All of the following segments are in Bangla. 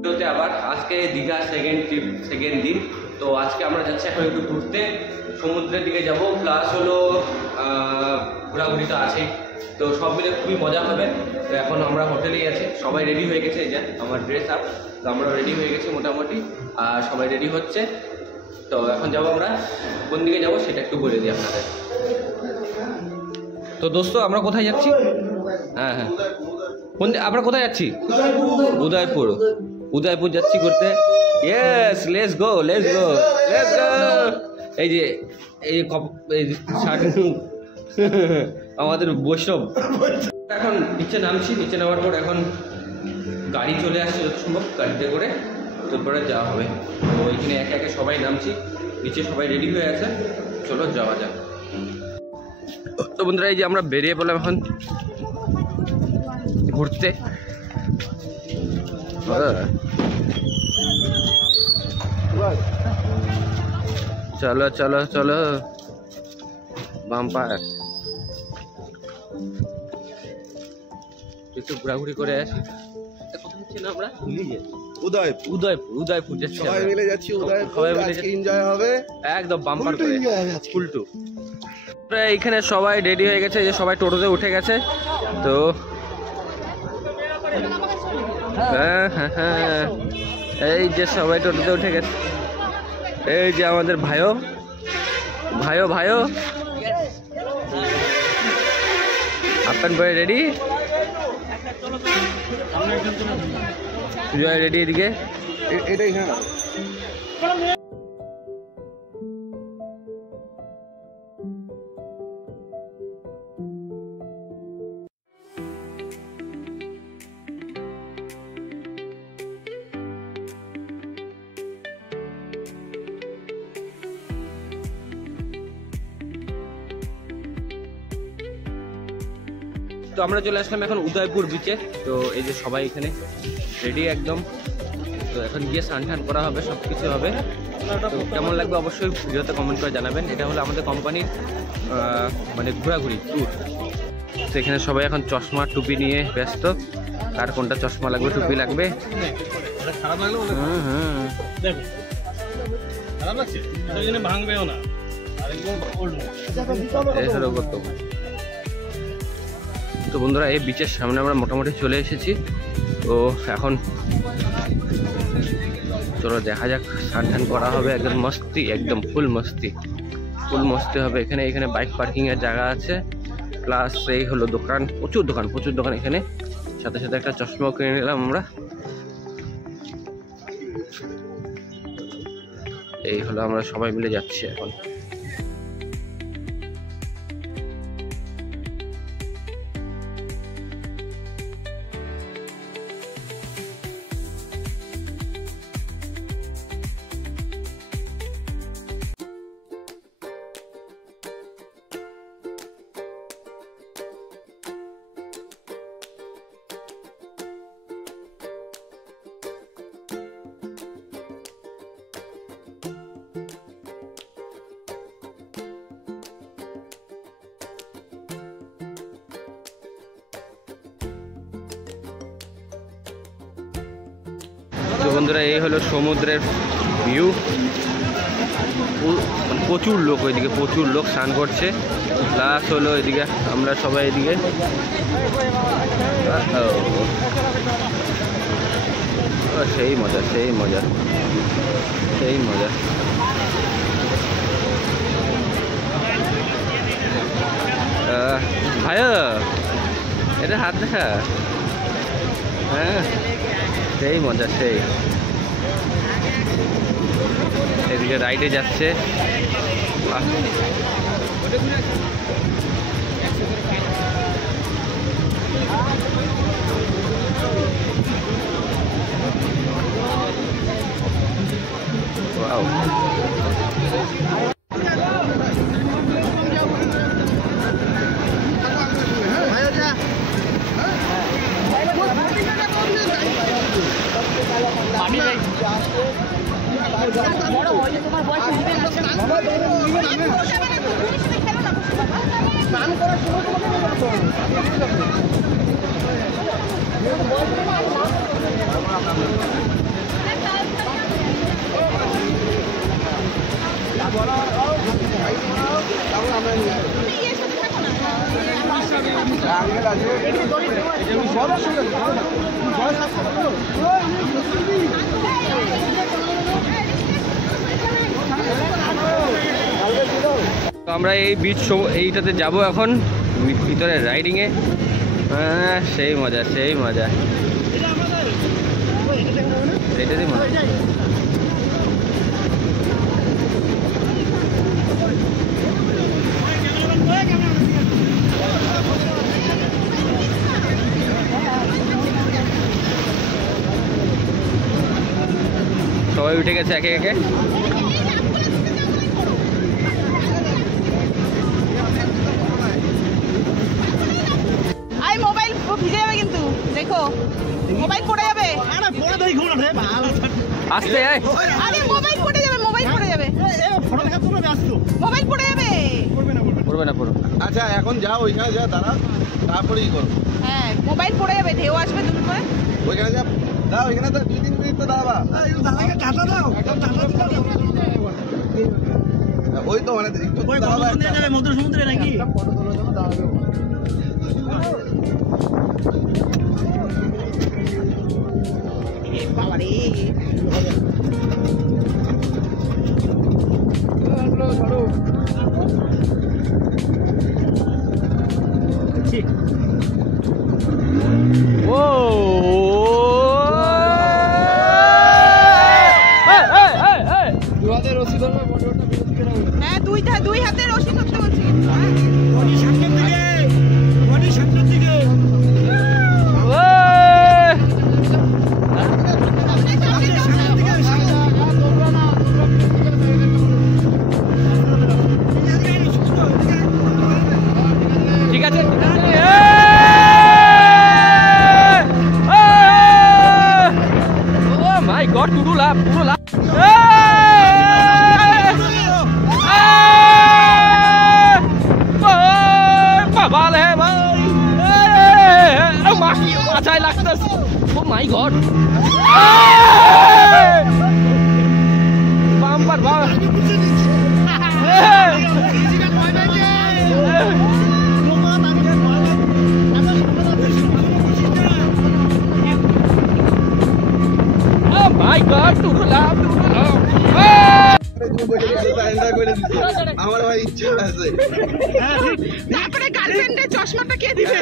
ভিডিওতে আবার আজকে দীঘা সেকেন্ড দিন। তো আজকে আমরা যাচ্ছি এখন একটু ঘুরতে, সমুদ্রের দিকে যাব, প্লাস হলো ঘোরাঘুরি তো আছেই। তো সব মিলে খুবই মজা হবে। তো এখন আমরা হোটেলেই আছি, সবাই রেডি হয়ে গেছে। এই যে আমার ড্রেস আপ, তো আমরা রেডি হয়ে গেছি মোটামুটি, আর সবাই রেডি হচ্ছে। তো এখন যাবো আমরা, কোন দিকে যাবো সেটা একটু বলে দিই আপনাদের। তো দোস্ত আমরা কোথায় যাচ্ছি? হ্যাঁ হ্যাঁ, আমরা কোথায় যাচ্ছি? উদয়পুর যাচ্ছি ঘুরতে। Yes, let's go. এই যে আমাদের বৈষ্ণব। এখন নিচে নামছি, নিচে নামার পর এখন গাড়ি চলে আসছে যত সম্ভব, গাড়িতে করে তারপরে যাওয়া হবে। তো ওইখানে একে একে সবাই নামছি, নিচে সবাই রেডি হয়ে আছে, চলো যাওয়া যাক। তো বন্ধুরা এই যে আমরা বেরিয়ে পড়লাম এখন ঘুরতে। চলো চলো চলো, বাম্পার একটু ঘোরাঘুরি করে আসি। আমরা উদয়পুর যাচ্ছি, সবাই মিলে যাচ্ছি উদয়পুর, আজকে এনজয় হবে একদম বাম্পার করে, ফুলটু। এইখানে সবাই রেডি হয়ে গেছে, যে সবাই টোটোতে উঠে গেছে। তো হ্যাঁ হ্যাঁ হ্যাঁ, এই যে সবাই টোটোতে উঠে গেছে। এই যে আমাদের ভাইও আপনার বই রেডি, রেডি এদিকে এটাই। হ্যাঁ তো আমরা চলে আসলাম এখন উদয়পুর বিচে। তো এই যে সবাই এখানে রেডি একদম। তো এখন গিয়ে স্নান টান করা হবে, সব কিছু হবে। তো কেমন লাগবে অবশ্যই ভিডিওতে কমেন্ট করে জানাবেন। এটা হলো আমাদের কোম্পানির মানে ঘোরাঘুরি ট্যুর। তো এখানে সবাই এখন চশমা টুপি নিয়ে ব্যস্ত, কার কোনটা চশমা লাগবে, টুপি লাগবে। তো বন্ধুরা এই বিচের সামনে আমরা মোটামুটি চলে এসেছি। তো এখন চলো দেখা যাক, স্নান টান করা হবে, একদম মস্তি, একদম ফুল মস্তি হবে। এখানে বাইক পার্কিং এর জায়গা আছে, প্লাস এই হলো দোকান, প্রচুর দোকান এখানে। সাথে সাথে একটা চশমাও কিনে নিলাম আমরা। এই হলো আমরা সবাই মিলে যাচ্ছি এখন। তো বন্ধুরা এই হলো সমুদ্রের ভিউ। প্রচুর লোক, ওইদিকে প্রচুর লোক স্নান করছে। প্লাস হলো এদিকে আমরা সবাই এদিকে। সেই মজা ভাইয়া, এটা হাত দেখা। হ্যাঁ সেই মজা, এদিকে রাইডে যাচ্ছে। ওয়াও, স্নান করার সময় তোমাকে আঙ্কেল আছে তো আমরা এই বিচ এইটাতে যাব এখন ভিতরে রাইডিংয়ে। হ্যাঁ সেই মজা সেই মজা, এটাতে মজা। সবাই উঠে গেছে একে একে। মোবাইল ভিজে যাবে কিন্তু দেখো, মোবাইল পড়ে যাবে। আসতে আরে মোবাইল পড়ে যাবে, মোবাইল পড়ে যাবে, মোবাইল পড়ে যাবে। পড়বে না পড়বে। আচ্ছা এখন যাও ওইখানে যা দাঁড়া, তারপরেই করো। হ্যাঁ মোবাইল পড়ে যাবে, ঢেউ আসবে দুটো করে। ওইখানে যা দাও, ওইখানে তো 2-3 মিনিট তো দাঁড়াবা। ওই তো মানে একটু দাঁড়াবা, মধ্যে সমুদ্রে নাকি ফটো তোলার জন্য দাঁড়াবে। বাবারে ও হ্যাঁ, দুই হাতে রশি ধরতে বলছি। ঠিক আছে মাই গড, পুরো লাভ পুরো লাভ। বাবাল হে ভাই, মাখি মাথায় লাগতেছে। ও মাই গড, বাম্পার বাবা। মাই গড, টুটু লাভ টুটু লাভ। আমার ভাই ইচ্ছা আছে। তারপরে গার্লফ্রেন্ডের চশমাটা কে দিবে?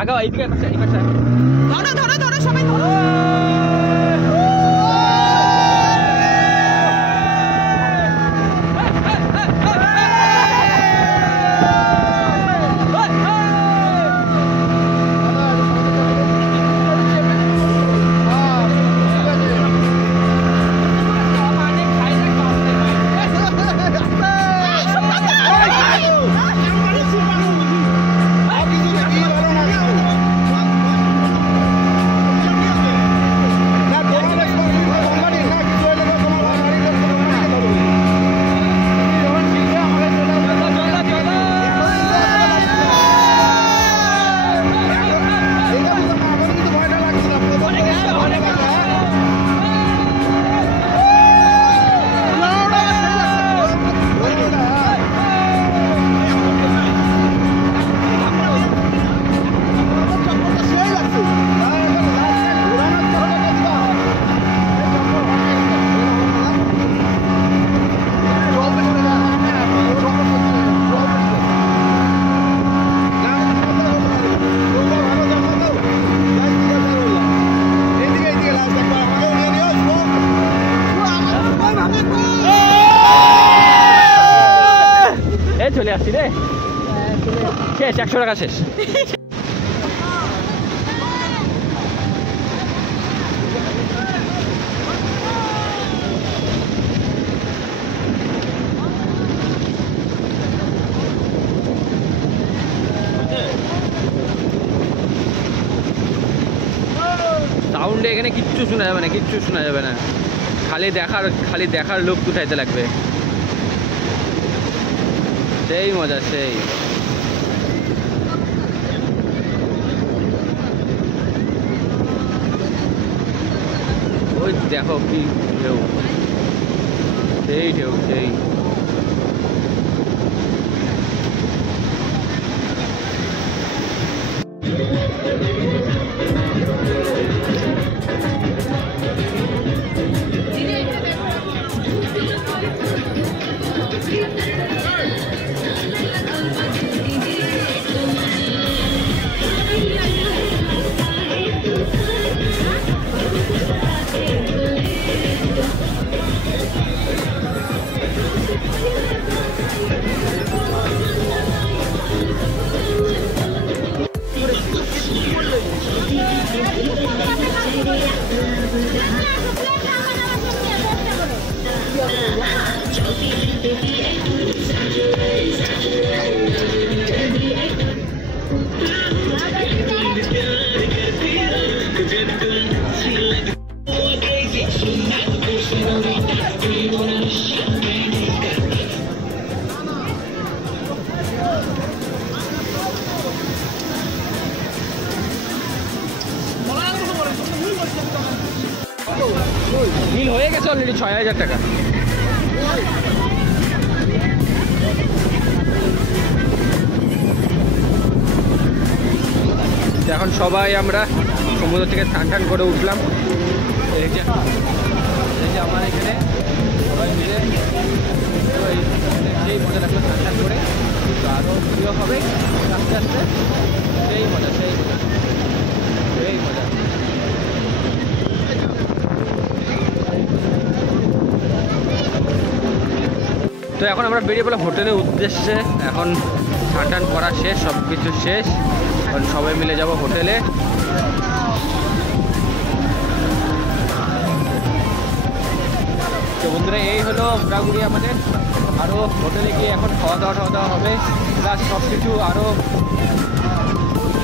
আগাও এইদিকে, ধরো ধরো ধরো, সবাই ধরো। চলে আসছি রে, শেষ 100 টাকা শেষ। সাউন্ডে এখানে কিচ্ছু শোনা যাবে না, কিচ্ছু শোনা যাবে না, খালি দেখার লোক উঠাইতে লাগবে। সেই মজা সেই। ওই দেখো কি ঢেউ, সেই ঢেউ সেই। বিল হয়ে গেছে অলরেডি ৬,০০০ টাকা। এখন সবাই আমরা সমুদ্র থেকে স্নান টান করে উঠলাম। এই যে আমার এখানে সবাই মিলে সেই মজা লাগলো স্নান টান করে, তো আরও প্রিয় হবে আস্তে আস্তে। সেই মজা সেই মজা সেই মজা। তো এখন আমরা বেরিয়ে পড়লাম হোটেলের উদ্দেশ্যে। এখন স্নান টান করা শেষ, সব কিছু শেষ, এখন সবাই মিলে যাব হোটেলে। তো বন্ধুরা এই হলো ঘোরাঘুরি আমাদের। আরও হোটেলে গিয়ে এখন খাওয়া দাওয়া হবে, প্লাস সব কিছু আরও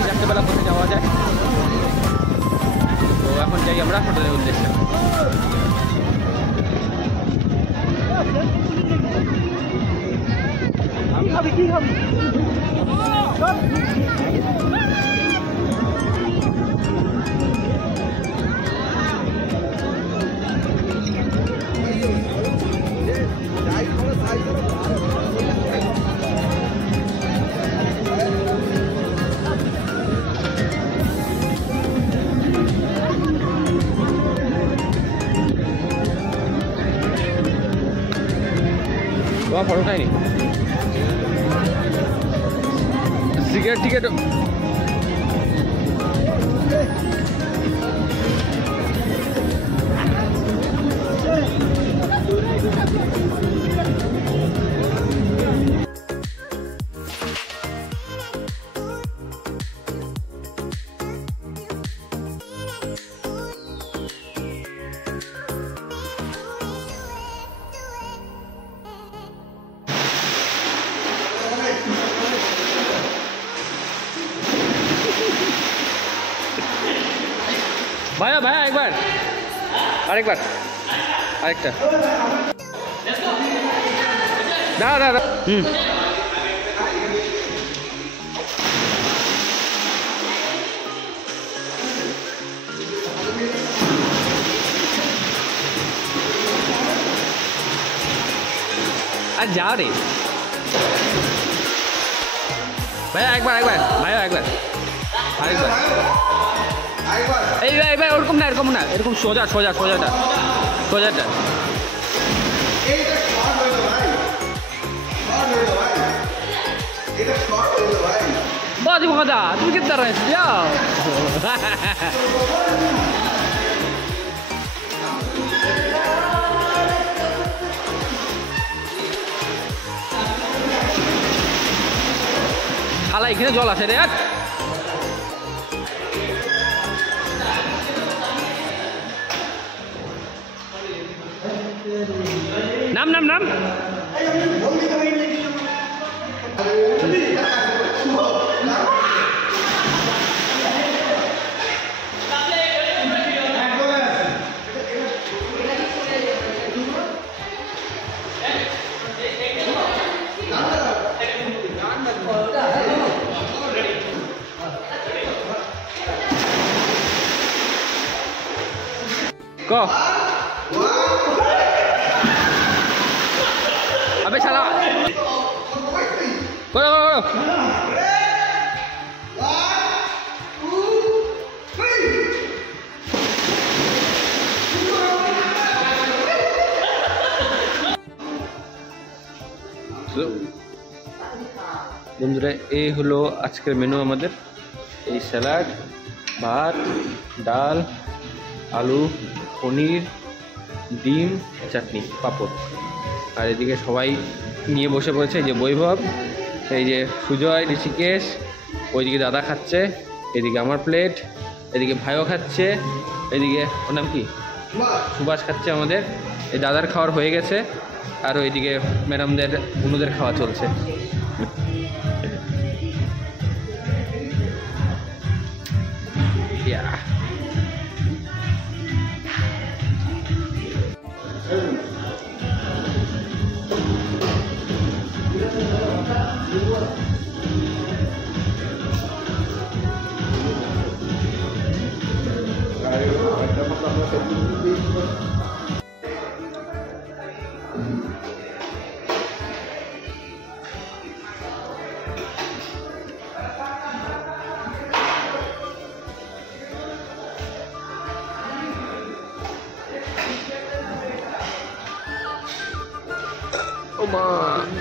রাত্রেবেলা কোথায় যাওয়া যায়। তো এখন যাই আমরা হোটেলের উদ্দেশ্যে। কি খাবি? তোমার ফটো খাইনি, সিগারেট টিকেট ভাইয়া ভাইয়া একবার আরেকবার আরেকটা দাঁড়া দাঁড়া আর যাও রে ভাইয়া একবার একবার ভাইয়া একবার আরেকবার এইবার ওরকম না এরকম না, এরকম সোজা সোজা সোজাটা সোজাটা। বাজি কথা তুমি কি দাঁড়ায় যাও খালা এখানে জল আছে রে। নাম নাম নাম ক अबे साला करो বন্ধুরা এই হলো আজকের মেনু আমাদের এই স্যালাড ভাত ডাল আলু পনির ডিম চাটনি পাঁপড় আর এদিকে সবাই নিয়ে বসে পড়েছে এই যে বৈভব এই যে সুজয় ঋষিকেশ ওইদিকে দাদা খাচ্ছে এদিকে আমার প্লেট এদিকে ভাইও খাচ্ছে এদিকে ওর নাম কি সুভাষ খাচ্ছে আমাদের এই দাদার খাওয়ার হয়ে গেছে আর ওইদিকে ম্যাডামদের বুনুদের খাওয়া চলছে Yeah. Oh my.